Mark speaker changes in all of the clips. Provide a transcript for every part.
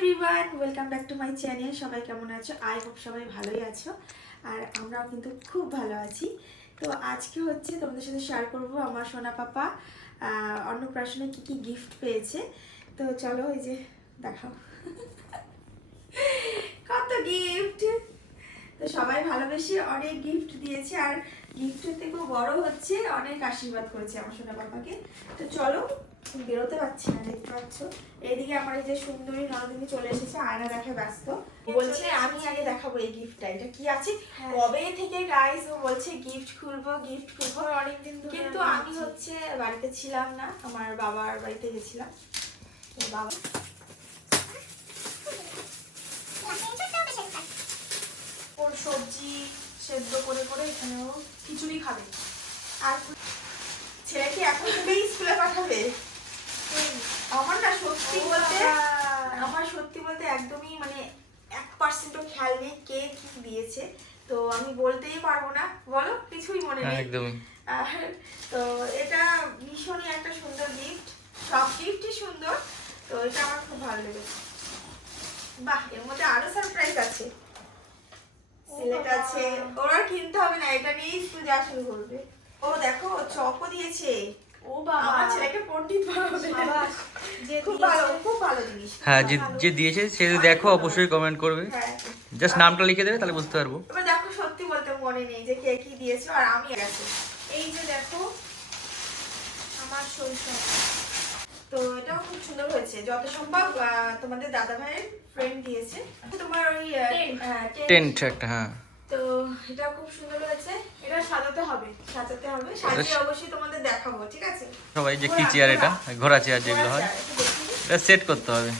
Speaker 1: Everyone welcome back to my channel সবাই কেমন আছো? আই হোপ সবাই ভালোই আছো। আর আমরাও কিন্তু খুব ভালো আছি। তো আজকে হচ্ছে তোমাদের সাথে শেয়ার করব আমার সোনা পাপা অন্নপ্রাশনে কি কি গিফট পেয়েছে। তো চলো এই যে দেখাও। কত গিফট তো সবাই ভালোবেসে অনেক গিফট দিয়েছে। আর গিফটের থেকেও বড় হচ্ছে, অনেক আশীর্বাদ করেছে আমার সোনা পাপাকে। তো চলো বেরোতে পারছি না দেখতে পাচ্ছ? এইদিকে আমার এই যে সুন্দরী নরদিনী চলে এসেছে আয়না দেখে ব্যস্ত। বলছে আমি আগে দেখাবো এই গিফটটা এটা কি আছে?
Speaker 2: হ্যাঁ।
Speaker 1: কবে থেকে গাইস ও বলছে গিফট খুলবো গিফট খুলবো।
Speaker 2: অনেকদিন ধরে
Speaker 1: কিন্তু
Speaker 2: আমি
Speaker 1: হচ্ছে বাড়িতে ছিলাম না আমার বাবার বাড়িতে গেছিলাম। বাবা।
Speaker 2: ওর সবজি সেদ্ধ করে করে এখানেও খিচুড়ি খাবে।
Speaker 1: আর ছেলে কি এখন থেকেই স্কুলে পাঠাবে? আমার না সত্যি বলতে আমার সত্যি বলতে একদমই মানে এক পার্সেন্টও খেয়াল নেই কে কি দিয়েছে। তো আমি বলতেই পারব না। বলো কিছুই মনে নেই।
Speaker 3: একদমই।
Speaker 1: তো এটা ভীষণই একটা সুন্দর গিফট সব গিফটই সুন্দর। তো এটা আমার খুব ভালো লেগেছে। বাহ এর মধ্যে আরও সারপ্রাইজ আছে। সিলেট আছে। ওর কিনতে হবে না এটা নিয়েই স্কুল যাওয়া শুরু করবে। ও দেখো চকও দিয়েছে।
Speaker 2: ও বাবা।
Speaker 1: আমার ছেলেকে পণ্ডিত
Speaker 2: যে
Speaker 1: খুব
Speaker 2: দিয়েছে।
Speaker 1: ভালো খুব ভালো জিনিস।
Speaker 3: হ্যাঁ যে যে দিয়েছে সে যদি দেখো অবশ্যই কমেন্ট করবে।
Speaker 1: হ্যাঁ।
Speaker 3: জাস্ট নামটা লিখে দেবে তাহলে বুঝতে পারব।
Speaker 1: এবার দেখো সত্যি বলতে মনে নেই যে কে কি দিয়েছে আর আমি
Speaker 2: এই যে দেখো আমার শৈশব।
Speaker 1: তো এটাও খুব সুন্দর হয়েছে। যত সম্ভব তোমাদের দাদা ভাইয়ের ফ্রেন্ড দিয়েছে। তোমার ওই হ্যাঁ।
Speaker 3: টেন্ট একটা হ্যাঁ।
Speaker 1: তো এটাও খুব সুন্দর হয়েছে।
Speaker 2: এটা সাজাতে হবে
Speaker 1: সাজাতে হবে। সাজিয়ে অবশ্যই তোমাদের দেখাবো ঠিক আছে?
Speaker 3: সবাই যে কি চেয়ার এটা ঘোড়া। চেয়ার যেগুলো হয়। এটা সেট করতে হবে।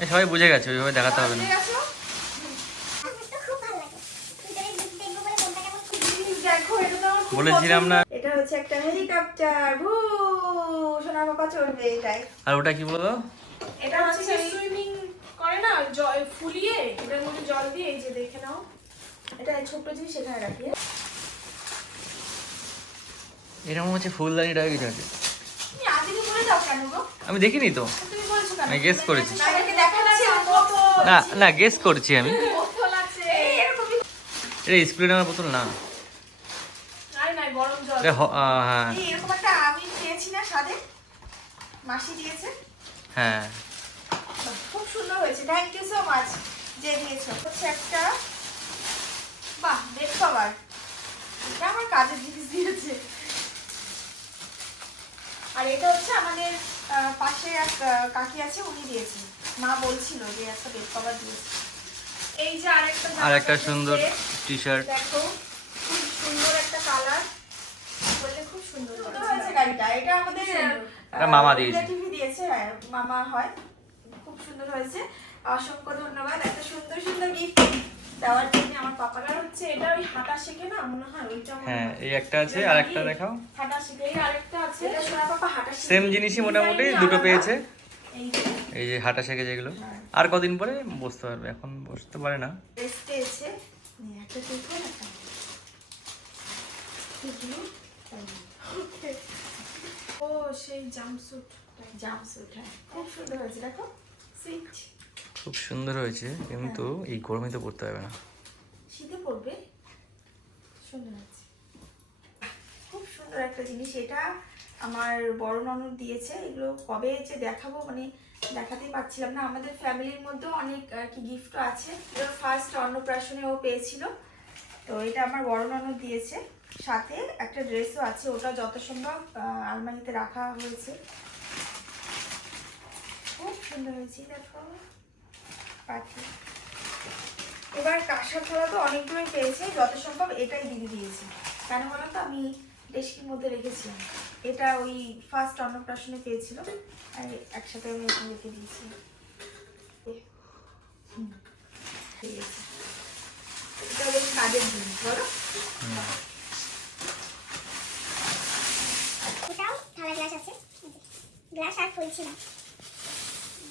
Speaker 3: এই সবাই বুঝে গেছে ওইভাবে দেখাতে হবে না।
Speaker 2: এটা
Speaker 3: বলেছিলাম না।
Speaker 1: এটা হচ্ছে একটা হেলিকপ্টার। ভু সোনা বাবা চড়বে এটাই।
Speaker 3: আর ওটা কি বলো
Speaker 2: এটা হচ্ছে সুইমিং করে না জল ফুলিয়ে এটার মধ্যে জল দিয়ে এই যে দেখে নাও।
Speaker 1: এটা ছোট্ট জিনিস এখানে রাখি। হ্যাঁ?
Speaker 3: হচ্ছে ফুলদানি কিছু আছে। আমি দেখিনি তো।
Speaker 1: তুমি বলছো কেন?
Speaker 3: আমি গেস করেছি। না না গেস করছি আমি।
Speaker 2: বোতল আছে।
Speaker 1: এই এরকমই
Speaker 3: এটা বোতল না।
Speaker 2: নাই নাই গরম জল।
Speaker 3: এটা হ- হ্যাঁ।
Speaker 1: এই এরকম একটা আমি পেয়েছি না সাদে মাসি দিয়েছে।
Speaker 3: হ্যাঁ।
Speaker 1: সুন্দর হয়েছে। থ্যাংক ইউ সো মাচ যে দিয়েছ। হচ্ছে একটা বাহ বেড কভার এটা আমার কাজের জিনিস দিয়েছে। আর এটা হচ্ছে আমাদের পাশে এক কাকি আছে উনি দিয়েছেন। মা বলছিল যে একটা বেড কভার দিয়েছে।
Speaker 2: এই যে আরেকটা
Speaker 3: আর একটা সুন্দর টি শার্ট
Speaker 2: দেখো খুব সুন্দর একটা কালার বললে খুব সুন্দর
Speaker 1: হয়েছে। গাড়িটা এটা আমাদের
Speaker 3: মামা দিয়েছে।
Speaker 1: দিয়েছে হ্যাঁ মামা হয়। সুন্দর হয়েছে। অসংখ্য ধন্যবাদ। এত সুন্দর সুন্দর গিফট দেওয়ার জন্য আমার পাপারা
Speaker 2: আর হচ্ছে। এটা ওই হাঁটা শেখে না মনে হয় ওইটা
Speaker 3: হ্যাঁ এই একটা আছে আর একটা দেখাও।
Speaker 2: হাঁটা শিখে এই আরেকটা আছে।
Speaker 1: এটা সোনা পাপা হাঁটা
Speaker 3: সেম জিনিসই মোটামুটি দুটো পেয়েছে।
Speaker 1: এই যে।
Speaker 3: হাঁটা শেখে যেগুলো।
Speaker 1: হ্যাঁ।
Speaker 3: আর কদিন পরে বসতে পারবে এখন বসতে পারে না।
Speaker 1: পেয়েছে একটা দেখো না
Speaker 2: ও সেই জাম্পস্যুট
Speaker 1: জাম্পস্যুট হ্যাঁ। খুব সুন্দর হয়েছে দেখো।
Speaker 3: খুব সুন্দর হয়েছে কিন্তু এই গরমে তো পড়তে হবে না।
Speaker 1: শীতে পড়বে? সুন্দর আছে খুব সুন্দর একটা জিনিস এটা আমার বড় ননদ দিয়েছে এগুলো কবে যে দেখাবো মানে দেখাতেই পারছিলাম না। আমাদের ফ্যামিলির মধ্যেও অনেক আর কি গিফটও আছে। ফার্স্ট অন্নপ্রাশনে ও পেয়েছিল। তো এটা আমার বড় ননদ দিয়েছে। সাথে একটা ড্রেসও আছে ওটা যত সম্ভব আলমারিতে রাখা হয়েছে। খুব সুন্দর হয়েছে দেখো। পাখি। এবার কাঁসার থালা তো অনেকগুলোই পেয়েছে যত সম্ভব এটাই দিদি দিয়েছে। কেন বলো তো? আমি ডেস্কির মধ্যে রেখেছিলাম এটা ওই ফার্স্ট অন্নপ্রাশনে পেয়েছিল আর একসাথে আমি এখানে রেখে দিয়েছি। এটা বেশ কাজের জিনিস বলো।
Speaker 4: এটাও থালা গ্লাস আছে। গ্লাস আর ফুল ছিল।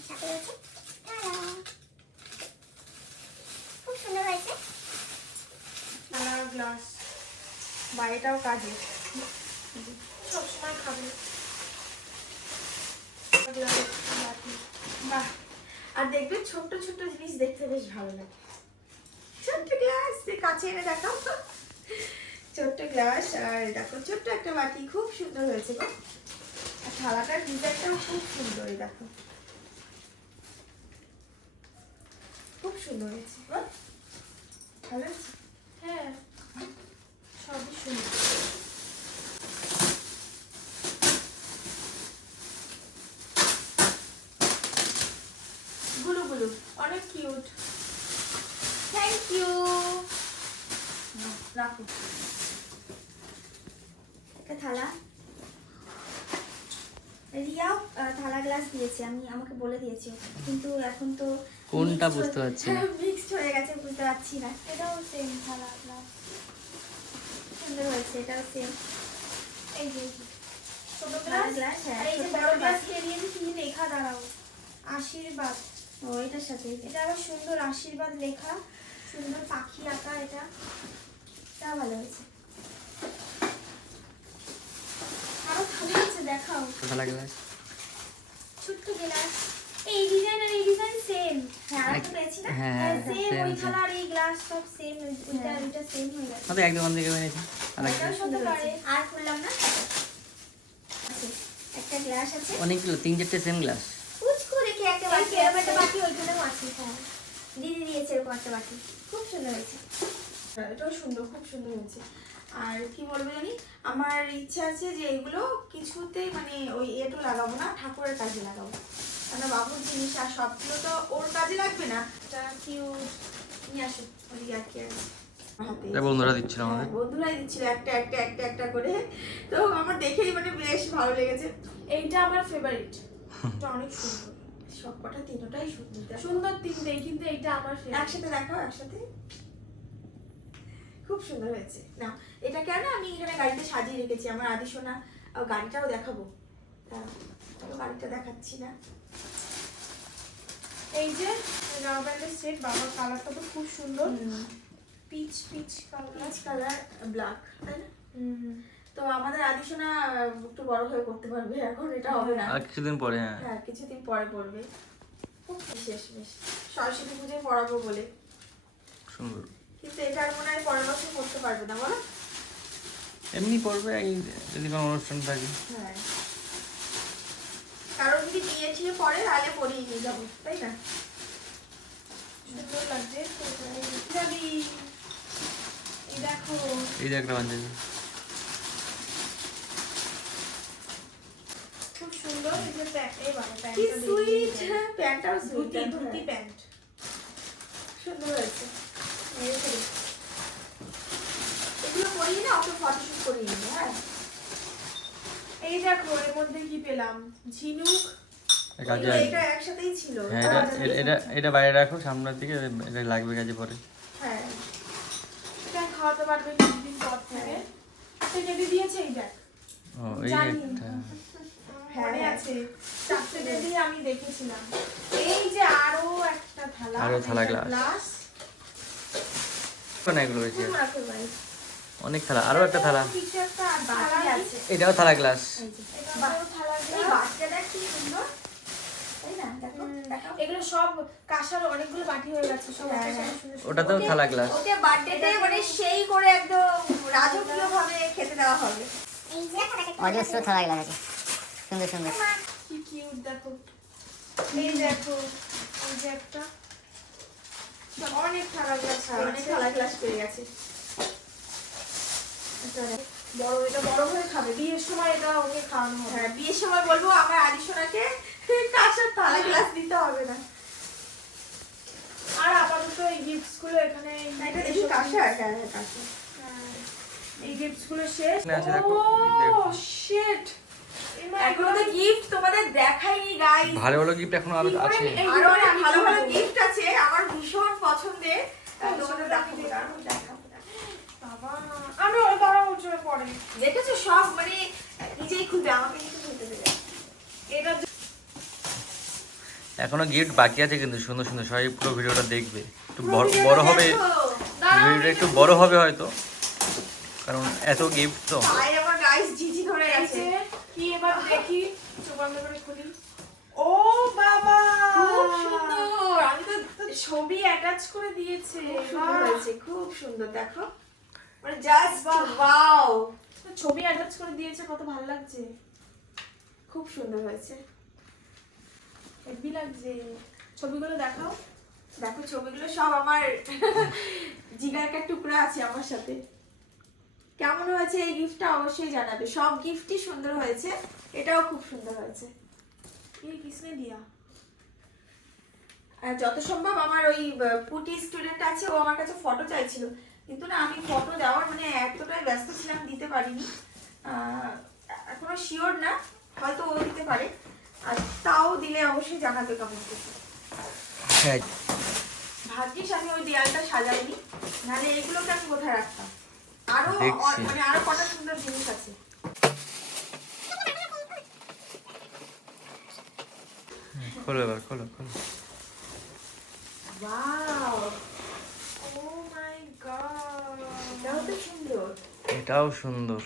Speaker 4: সাথে রয়েছে। খুব সুন্দর হয়েছে।
Speaker 1: থালা গ্লাস বা এটাও কাজের।
Speaker 2: সবসময় খাবে।
Speaker 1: বাটি আর দেখবে ছোট্ট ছোট্ট জিনিস দেখতে বেশ ভালো লাগে। ছোট্ট গ্লাস কাছে এনে দেখাও। ছোট্ট গ্লাস আর দেখো ছোট্ট একটা বাটি খুব সুন্দর হয়েছে গো। আর থালাটার ডিজাইনটাও খুব সুন্দর এই দেখো। সুন্দর হয়েছে বল? ভালো হয়েছে
Speaker 2: হ্যাঁ। সবই সুন্দর
Speaker 1: গুলু গুলু
Speaker 2: অনেক কিউট
Speaker 1: থ্যাংক ইউ রাখো। থালা। রিয়াও থালা গ্লাস দিয়েছে আমি আমাকে বলে দিয়েছে। কিন্তু এখন তো
Speaker 3: কোনটা বুঝতে পারছি না।
Speaker 1: হ্যাঁ, mixed হয়ে গেছে বুঝতে পারছি না।
Speaker 2: এটাও সেম থালা গ্লাস
Speaker 1: সুন্দর হয়েছে এটাও সেম
Speaker 2: এই যে ছোট গ্লাস
Speaker 1: গ্লাস
Speaker 2: আর এই যে বড় গ্লাস
Speaker 1: বাটি।
Speaker 2: কি লেখা দাঁড়াও। আশীর্বাদ।
Speaker 1: ও এটার সাথে
Speaker 2: এটা আবার সুন্দর আশীর্বাদ লেখা সুন্দর পাখি আঁকা এটা।
Speaker 1: এটা ভালো হয়েছে।
Speaker 2: আরও থালা আছে দেখাও।
Speaker 3: থালা গ্লাস
Speaker 2: ছোট্ট গ্লাস এই ডিজাইন আর এই ডিজাইন সেম
Speaker 1: হ্যাঁ পেয়েছি না।
Speaker 3: হ্যাঁ
Speaker 2: সেম ওই
Speaker 3: same।
Speaker 2: থালা আর এই গ্লাস সব সেম ওইটা ওইটা সেম হয়ে গেছে।
Speaker 3: এনেছি আর
Speaker 2: এটাও হতে পারে
Speaker 1: আর খুললাম না। একটা গ্লাস আছে।
Speaker 3: অনেকগুলো তিন চারটে সেম গ্লাস
Speaker 1: কুচকু রেখে একটা
Speaker 2: এই
Speaker 1: বাটি
Speaker 2: এরকম
Speaker 1: আছে।
Speaker 2: একটা বাটি ওইখানেও আছে হ্যাঁ।
Speaker 1: দিদি দিয়েছে এরকম একটা বাটি খুব সুন্দর হয়েছে। এটাও সুন্দর খুব সুন্দর হয়েছে। আর কি বলব জানি আমার ইচ্ছা আছে যে এগুলো কিছুতেই মানে ওই এটো লাগাবো না ঠাকুরের কাজে লাগাবো। কেন বাবুর জিনিস আর সবগুলো তো ওর কাজে লাগবে না।
Speaker 2: এটা কিউট
Speaker 1: নিয়ে আসো ওদিকে হাতে।
Speaker 3: এটা বন্ধুরা দিচ্ছিল আমাদের।
Speaker 1: হ্যাঁ, বন্ধুরাই দিচ্ছিল একটা একটা একটা একটা করে। তো আমার দেখেই মানে বেশ ভালো লেগেছে।
Speaker 2: এইটা আমার ফেভারিট এটা অনেক সুন্দর।
Speaker 1: সব কটা তিনটাই সুন্দর। দেখো।
Speaker 2: সুন্দর তিনটেই কিন্তু এইটা আমার
Speaker 1: একসাথে দেখাও একসাথে। খুব সুন্দর হয়েছে। না এটা কেন আমি এখানে গাড়িতে সাজিয়ে রেখেছি। আমার আদি সোনা আর গাড়িটাও দেখাবো। গাড়িটা দেখাচ্ছি না।
Speaker 2: এই যে রাবার সেট বাবার কালারটা তো খুব সুন্দর। Peach peach colour
Speaker 1: peach colour black তাই না? তো আমাদের আদি একটু বড় হয়ে করতে পারবে এখন এটা হবে না।
Speaker 3: আর কিছুদিন পরে হ্যাঁ।
Speaker 1: হ্যাঁ কিছুদিন পরে পড়বে খুব বিশেষ বেশ। সরস্বতী পুজোয় পড়াবো বলে।
Speaker 3: সুন্দর।
Speaker 1: কিন্তু এটা আর মনে হয় পরের বছর করতে পারবে না বলো?
Speaker 3: এমনি পড়বে এই যদি কোনো অনুষ্ঠান থাকে।
Speaker 1: হ্যাঁ। কারণ যদি বিয়ে টিয়ে পরে তাহলে পরিয়ে নিয়ে যাব তাই না?
Speaker 2: সুন্দর লাগছে দেখো।
Speaker 3: এই যে পাঞ্জাবি
Speaker 2: খুব সুন্দর এই যে প্যান্ট এই বাবা
Speaker 1: কি
Speaker 2: প্যান্টটা
Speaker 1: সুইট প্যান্টটাও সুইট
Speaker 2: ধুতি ধুতি প্যান্ট।
Speaker 1: সুন্দর হয়েছে। এগুলো করিয়ে না ওকে ফটোশুট করিয়ে হ্যাঁ?
Speaker 2: এই দেখো এর মধ্যে কি পেলাম? ঝিনুক।
Speaker 1: এটা একসাথেই ছিল।
Speaker 3: হ্যাঁ এটা এটা এটা বাইরে রাখো সামনের দিকে এটা লাগবে কাজে পরে।
Speaker 1: হ্যাঁ।
Speaker 2: এটা খাওয়াতে পারবে কিছুদিন পর থেকে। একটা টেডি দিয়েছে এই দেখ।
Speaker 3: ও এই একটা।
Speaker 1: হ্যাঁ,
Speaker 2: মনে। আছে চারটে টেডি আমি দেখেছিলাম। এই যে আরও একটা থালা
Speaker 3: আরও। এগুলো
Speaker 1: রাখো ভাই
Speaker 3: অনেক থালা আরও একটা থালা। এটাও থালা গ্লাস।
Speaker 2: এগুলো সব কাঁসার অনেকগুলো বাটি হয়ে গেছে সব
Speaker 3: থালা
Speaker 1: ওকে বার্থডেতে মানে সেই করে একদম রাজকীয় ভাবে খেতে দেওয়া হবে।
Speaker 4: এই যে অজস্র থালা গ্লাস আছে। সুন্দর সুন্দর।
Speaker 2: কি কিউট দেখো। এই দেখো এই যে একটা। অনেক থালা গ্লাস
Speaker 1: অনেক থালা গ্লাস পেয়ে গেছে।
Speaker 2: বড় এটা বড় হয়ে খাবে। বিয়ের সময় এটা ওকে খাওয়ানো হবে।
Speaker 1: হ্যাঁ বিয়ের সময় বলব আমার আদিসোনাকে কাঁসার থালা গ্লাস দিতে হবে না।
Speaker 2: আর আপাতত এই গিফটসগুলো এখানে
Speaker 1: এটা দেখি কাঁসার হ্যাঁ হ্যাঁ
Speaker 2: হ্যাঁ, এই গিফটসগুলো শেষ।
Speaker 3: এখানে আছে দেখো,
Speaker 2: ও শিট
Speaker 1: এখনও তো গিফট তোমাদের দেখাইনি গাইস
Speaker 3: ভালো ভালো গিফট এখনও আরও আছে।
Speaker 1: আরও অনেক ভালো ভালো গিফট আছে আমার ভীষণ পছন্দের। তোমাদের দেখাবো।
Speaker 2: বাবা
Speaker 1: দেখেছ সব? মানে নিজেই খুলবে আমাকে কিছু খুলতে দেবে।
Speaker 2: এটা
Speaker 3: এখনও গিফট বাকি আছে কিন্তু সুন্দর সুন্দর সবাই পুরো ভিডিওটা দেখবে। একটু বড় বড় হবে। ভিডিওটা একটু বড় হবে হয়তো। কারণ এত গিফট তো।
Speaker 1: ভাই আমার গাইস জিজি ধরে গেছে।
Speaker 2: কি এবার দেখি? করে খুলি। ও বাবা!
Speaker 1: খুব সুন্দর।
Speaker 2: ছবি অ্যাটাচ করে দিয়েছে
Speaker 1: খুব সুন্দর। দেখো। মানে জাস্ট ওয়াও
Speaker 2: ছবি অ্যাটাচ করে দিয়েছে কত ভালো লাগছে।
Speaker 1: খুব সুন্দর হয়েছে।
Speaker 2: হেভি লাগছে। ছবিগুলো দেখাও।
Speaker 1: দেখো ছবিগুলো সব আমার জিগার একটা টুকরা আছে আমার সাথে। কেমন হয়েছে এই গিফটটা অবশ্যই জানাবে। সব গিফটই সুন্দর হয়েছে এটাও খুব সুন্দর হয়েছে।
Speaker 2: এই কিসনে দিয়া?
Speaker 1: যত সম্ভব আমার ওই পুটি স্টুডেন্ট আছে ও আমার কাছে ফটো চাইছিল। কিন্তু না আমি ফটো দেওয়ার মানে এতটাই ব্যস্ত ছিলাম দিতে পারিনি। এখনও শিওর না হয়তো ও দিতে পারে। আর তাও দিলে অবশ্যই জানাবে কেমন
Speaker 3: হ্যাঁ।
Speaker 1: ভাগ্যিস আমি ওই দেয়ালটা সাজাইনি নাহলে এগুলোকে আমি কোথায় রাখতাম? আরও মানে আরও কটা সুন্দর জিনিস আছে।
Speaker 3: খোলো এবার খোলো খোলো
Speaker 1: ওয়াও
Speaker 2: ও মাই গড
Speaker 1: এটাও তো সুন্দর।
Speaker 3: এটাও সুন্দর।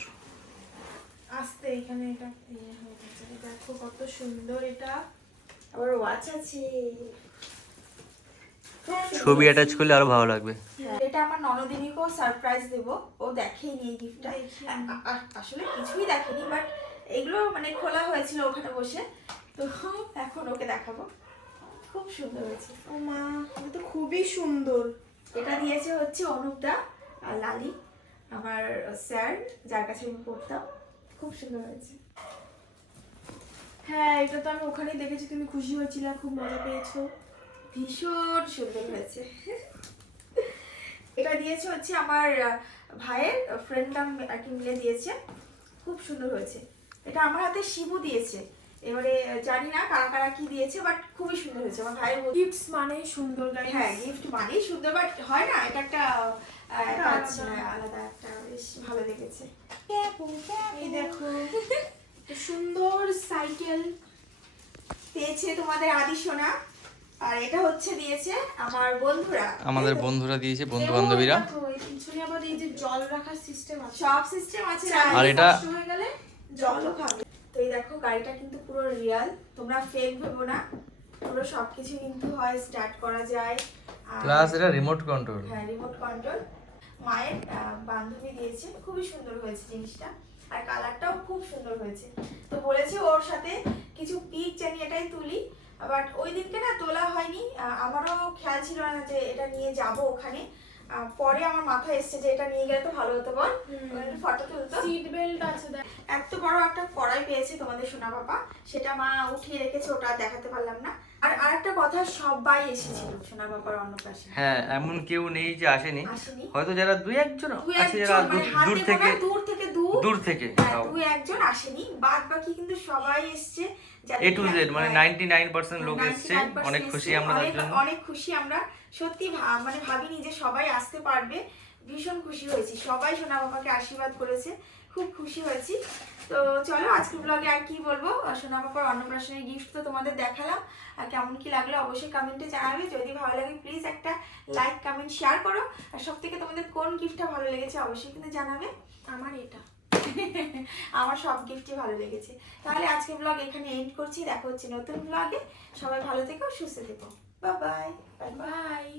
Speaker 2: আস্তে এখানে এটা ইয়ে হয়ে গেছে। দেখো কত সুন্দর এটা।
Speaker 1: আবার ওয়াচ আছে।
Speaker 3: ছবি অ্যাটাচ করলে আরও ভালো লাগবে।
Speaker 1: হ্যাঁ, এটা আমার ননদিনীকেও সারপ্রাইজ দেব। ও দেখেনি এই গিফটটা আসলে কিছুই দেখেনি বাট এগুলো মানে খোলা হয়েছিল ওখানে বসে। তো এখন ওকে দেখাবো। খুব সুন্দর হয়েছে।
Speaker 2: ও মা এটা তো খুবই সুন্দর।
Speaker 1: এটা দিয়েছে হচ্ছে অনুপদা আর লালি। আমার স্যার, যার কাছে আমি পড়তাম। খুব সুন্দর হয়েছে।
Speaker 2: হ্যাঁ এটা তো আমি ওখানেই দেখেছি, তুমি খুশি হয়েছিলে, খুব মজা পেয়েছ।
Speaker 1: ভীষণ সুন্দর হয়েছে। এটা দিয়েছে হচ্ছে আমার ভাইয়ের ফ্রেন্ডটা আর কি মিলে দিয়েছে। খুব সুন্দর হয়েছে। এটা আমার হাতে শিবু দিয়েছে। এবারে জানি না কারা কারা কি দিয়েছে বাট খুবই সুন্দর হয়েছে। আমার
Speaker 2: গিফটস মানে সুন্দর গাই
Speaker 1: হ্যাঁ গিফট মানেই সুন্দর বাট হয় না এটা একটা আহ, একটা
Speaker 2: আলাদা।
Speaker 1: আছে, আলাদা একটা বেশ ভালো লেগেছে।
Speaker 2: এই দেখো। সুন্দর সাইকেল
Speaker 1: পেয়েছে তোমাদের আদি সোনা আর এটা হচ্ছে দিয়েছে আমার বন্ধুরা।
Speaker 3: আমাদের বন্ধুরা দিয়েছে বন্ধু বান্ধবীরা
Speaker 2: দেখো এই পিছনে আবার এই যে জল রাখার সিস্টেম আছে।
Speaker 1: সব সিস্টেম আছে
Speaker 3: আর এটা-
Speaker 1: জলও খাবে। তো এই দেখো গাড়িটা কিন্তু পুরো রিয়াল তোমরা ফেক ভেবো না। পুরো সবকিছু কিন্তু হয় স্টার্ট করা যায়।
Speaker 3: প্লাস এটা রিমোট কন্ট্রোল
Speaker 1: হ্যাঁ রিমোট কন্ট্রোল মায়ের বান্ধবী দিয়েছে। খুবই সুন্দর হয়েছে জিনিসটা। আর কালারটাও খুব সুন্দর হয়েছে। তো বলেছে ওর সাথে কিছু পিক জানি এটাই তুলি। বাট ওই দিনকে না তোলা হয়নি। আমারও খেয়াল ছিল না যে এটা নিয়ে যাব ওখানে। পরে আমার মাথায় এসছে যে এটা নিয়ে গেলে তো ভালো হতো বল। ফটো তুলতো।
Speaker 2: সিট বেল্ট আছে
Speaker 1: এত বড় একটা কড়াই পেয়েছে তোমাদের সোনা বাবা। সেটা মা উঠিয়ে রেখেছে ওটা দেখাতে পারলাম না। আর আরেকটা কথা সবাই এসেছিল সোনা বাবার অন্নপ্রাশনে।
Speaker 3: হ্যাঁ এমন কেউ নেই যে আসেনি।
Speaker 1: আসেনি।
Speaker 3: হয়তো যারা দুই একজন আছে যারা
Speaker 1: মানে
Speaker 3: দূর- থেকে
Speaker 1: দূর থেকে দূর।
Speaker 3: থেকে।
Speaker 1: হ্যাঁ, দুই একজন আসেনি। বাদ বাকি কিন্তু সবাই এসেছে।
Speaker 3: এ টু জেড
Speaker 1: হ্যাঁ,
Speaker 3: মানে নাইনটি নাইন পার্সেন্ট লোক
Speaker 1: 99%
Speaker 3: অনেক খুশি আমরা তার জন্য।
Speaker 1: অনেক খুশি আমরা। সত্যি মানে ভাবিনি যে সবাই আসতে পারবে। ভীষণ খুশি হয়েছি। সবাই সোনা বাবাকে আশীর্বাদ করেছে। খুব খুশি হয়েছি। তো চলো আজকের ব্লগে আর কি বলব? সোনা বাবার অন্নপ্রাশনের গিফট তো তোমাদের দেখালাম। আর কেমন কি লাগল অবশ্যই কমেন্টে জানাবে। যদি ভালো লাগে প্লিজ একটা লাইক কমেন্ট শেয়ার করো। আর সব থেকে তোমাদের কোন গিফটটা ভালো লেগেছে অবশ্যই কিন্তু জানাবে।
Speaker 2: আমার এটা।
Speaker 1: আমার সব গিফটই ভালো লেগেছে। তাহলে আজকে ব্লগ এখানে এন্ড করছি। দেখা হচ্ছে নতুন ব্লগে সবাই ভালো থেকো সুস্থ থেকো। Bye bye
Speaker 2: bye